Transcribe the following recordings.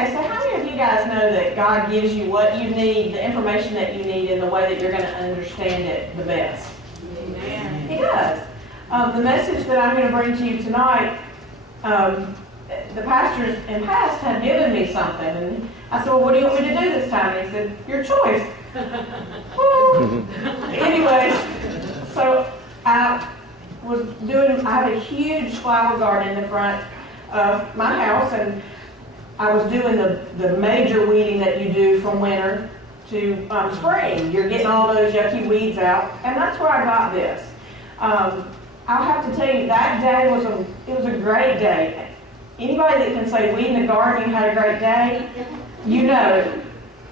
Okay, so how many of you guys know that God gives you what you need, the information that you need in the way that you're going to understand it the best? Amen. He does. The message that I'm going to bring to you tonight, the pastors in past had given me something, and I said, well, what do you want me to do this time? And he said, your choice. Well, anyways, so I have a huge flower garden in the front of my house, and I was doing the major weeding that you do from winter to spring. You're getting all those yucky weeds out, and that's where I got this. I'll have to tell you, that day was a great day. Anybody that can say weeding the garden, you had a great day, you know it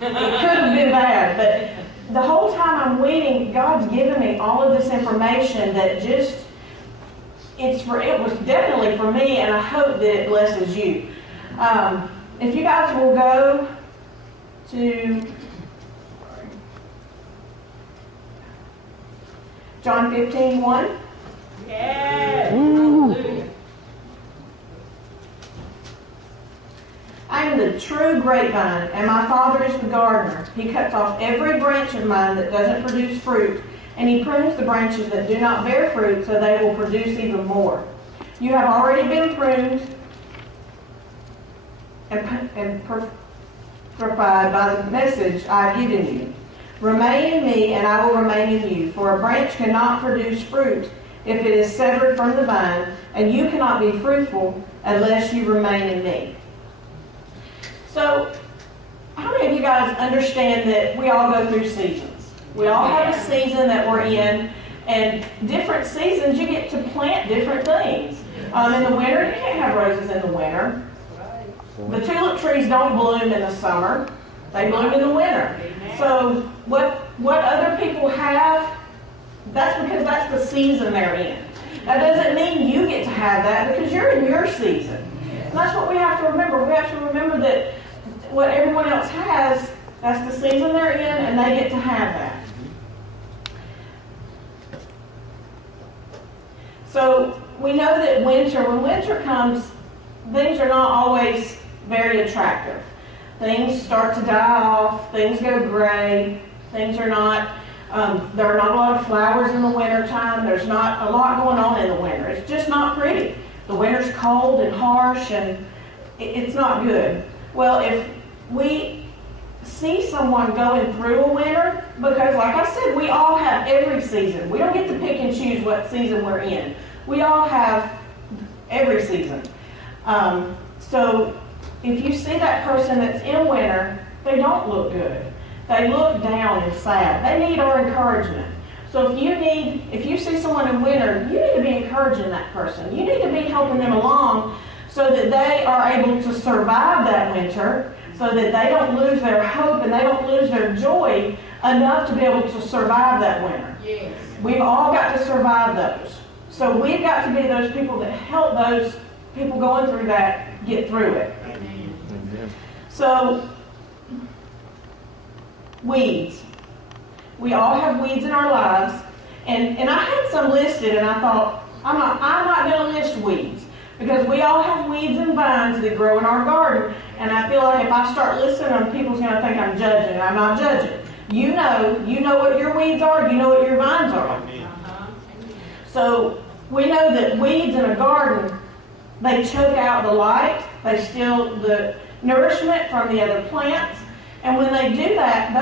could have been bad. But the whole time I'm weeding, God's given me all of this information that it was definitely for me, and I hope that it blesses you. If you guys will go to John 15:1. Yes. I am the true grapevine, and my Father is the gardener. He cuts off every branch of mine that doesn't produce fruit, and he prunes the branches that do not bear fruit, so they will produce even more. You have already been pruned and purified by the message I have given you. Remain in me, and I will remain in you. For a branch cannot produce fruit if it is severed from the vine, and you cannot be fruitful unless you remain in me. So, how many of you guys understand that we all go through seasons? We all have a season that we're in, and different seasons you get to plant different things. In the winter, you can't have roses in the winter. The tulip trees don't bloom in the summer. They bloom in the winter. So what other people have, that's because that's the season they're in. That doesn't mean you get to have that because you're in your season. And that's what we have to remember. We have to remember that what everyone else has, that's the season they're in, and they get to have that. So we know that when winter comes, things are not always very attractive. Things start to die off, things go gray, things are not, there are not a lot of flowers in the winter time, there's not a lot going on in the winter. It's just not pretty. The winter's cold and harsh, and it's not good. Well, if we see someone going through a winter, because like I said, we all have every season. We don't get to pick and choose what season we're in. We all have every season. So if you see that person that's in winter, they don't look good. They look down and sad. They need our encouragement. So if you see someone in winter, you need to be encouraging that person. You need to be helping them along so that they are able to survive that winter, so that they don't lose their hope and they don't lose their joy enough to be able to survive that winter. Yes. We've all got to survive those. So we've got to be those people that help those people going through that get through it. Amen. So, weeds. We all have weeds in our lives, and I had some listed, and I thought, I'm not going to list weeds, because we all have weeds and vines that grow in our garden, and I feel like if I start listing them, people's going to think I'm judging, and I'm not judging. You know what your weeds are, you know what your vines are. So, we know that weeds in a garden, they choke out the light, they steal the nourishment from the other plants, and when they do that,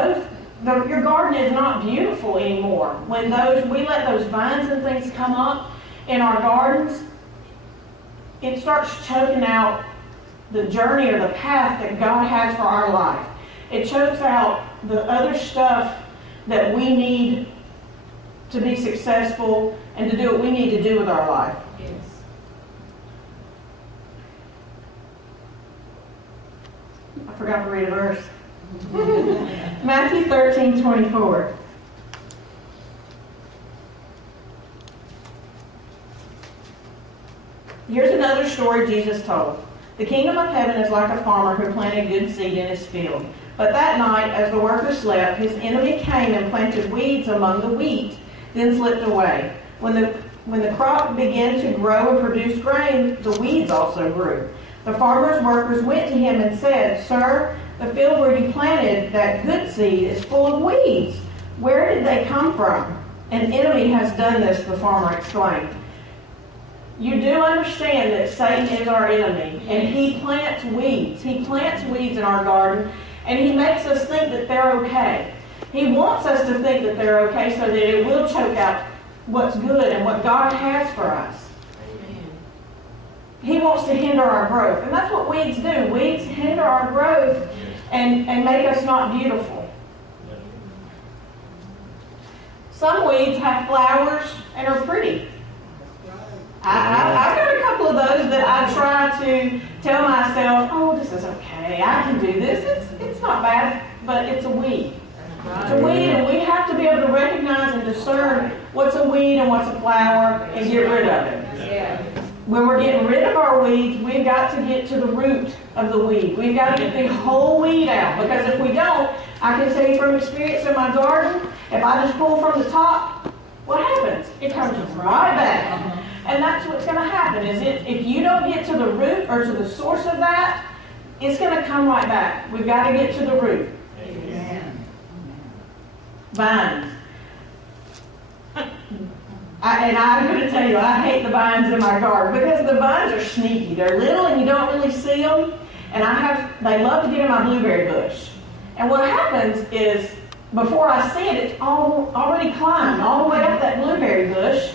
your garden is not beautiful anymore. When we let those vines and things come up in our gardens, it starts choking out the journey or the path that God has for our life. It chokes out the other stuff that we need to be successful and to do what we need to do with our life. Yes. I forgot to read a verse. Matthew 13:24. Here's another story Jesus told. The kingdom of heaven is like a farmer who planted good seed in his field. But that night, as the workers slept, his enemy came and planted weeds among the wheat, then slipped away. When the crop began to grow and produce grain, the weeds also grew. The farmer's workers went to him and said, "Sir, the field where you planted that good seed is full of weeds. Where did they come from?" "An enemy has done this," the farmer exclaimed. You do understand that Satan is our enemy, and he plants weeds. He plants weeds in our garden, and he makes us think that they're okay. He wants us to think that they're okay so that it will choke out what's good and what God has for us. Amen. He wants to hinder our growth, and that's what weeds do. Weeds hinder our growth and make us not beautiful. Some weeds have flowers and are pretty. I've got a couple of those that I try to tell myself, "Oh, this is okay. I can do this. It's not bad," but it's a weed. It's a weed, and we have to be able to recognize and discern what's a weed and what's a flower and get rid of it. Yeah. When we're getting rid of our weeds, we've got to get to the root of the weed. We've got to get the whole weed out, because if we don't, I can tell you from experience in my garden, if I just pull from the top, what happens? It comes right back. And that's what's going to happen, is if you don't get to the root or to the source of that, it's going to come right back. We've got to get to the root. Amen. Vines. I'm going to tell you, I hate the vines in my garden, because the vines are sneaky. They're little and you don't really see them. And they love to get in my blueberry bush. And what happens is, before I see it, it's already climbed all the way up that blueberry bush.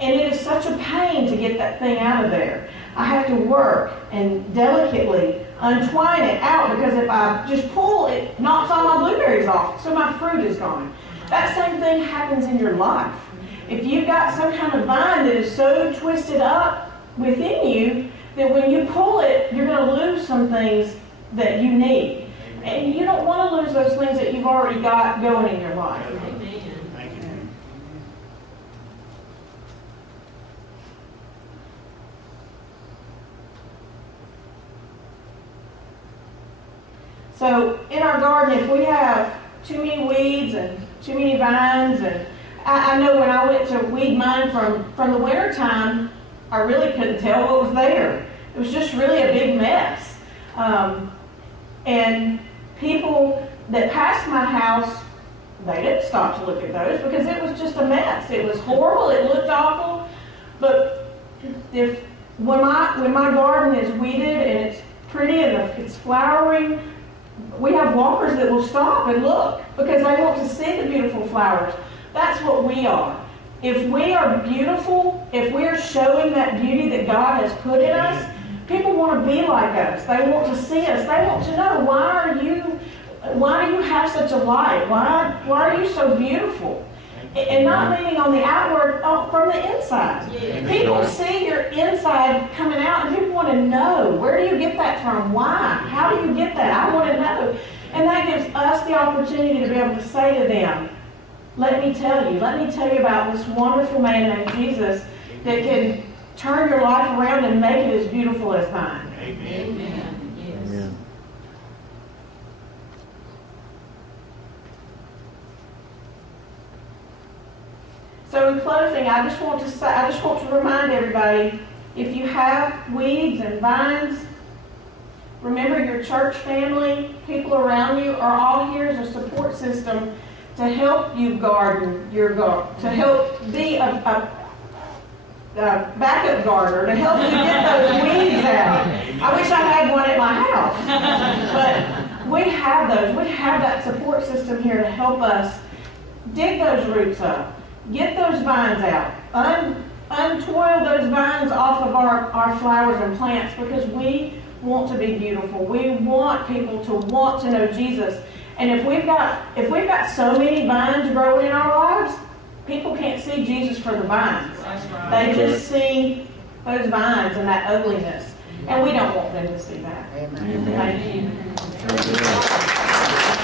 And it is such a pain to get that thing out of there. I have to work and delicately untwine it out, because if I just pull, it knocks all my blueberries off, so my fruit is gone. That same thing happens in your life. If you've got some kind of vine that is so twisted up within you that when you pull it, you're going to lose some things that you need. And you don't want to lose those things that you've already got going in your life. So in our garden, if we have too many weeds and too many vines, and I know when I went to weed mine from the winter time, I really couldn't tell what was there. It was just really a big mess. And people that passed my house, they didn't stop to look at those, because it was just a mess. It was horrible. It looked awful. But when my garden is weeded and it's pretty and it's flowering, we have walkers that will stop and look, because they want to see the beautiful flowers. That's what we are. If we are beautiful, if we're showing that beauty that God has put in us, people want to be like us. They want to see us. They want to know, why do you have such a light? Why are you so beautiful? And not meaning on the outward, from the inside. People see your inside coming out, and people want to know, where do you get that from? Why? How do you get that? I want to know. And that gives us the opportunity to be able to say to them, let me tell you about this wonderful man named Jesus that can turn your life around and make it as beautiful as mine. Amen. Amen. Yes. Amen. So in closing, I just want to remind everybody, if you have weeds and vines, remember your church family, people around you are all here as a support system to help you garden your garden, to help be a backup gardener, to help you get those weeds out. I wish I had one at my house. But we have those. We have that support system here to help us dig those roots up. Get those vines out. Untoil those vines off of our flowers and plants, because we want to be beautiful. We want people to want to know Jesus. And if we've got so many vines growing in our lives, people can't see Jesus for the vines. They just see those vines and that ugliness. And we don't want them to see that. Amen. Thank you.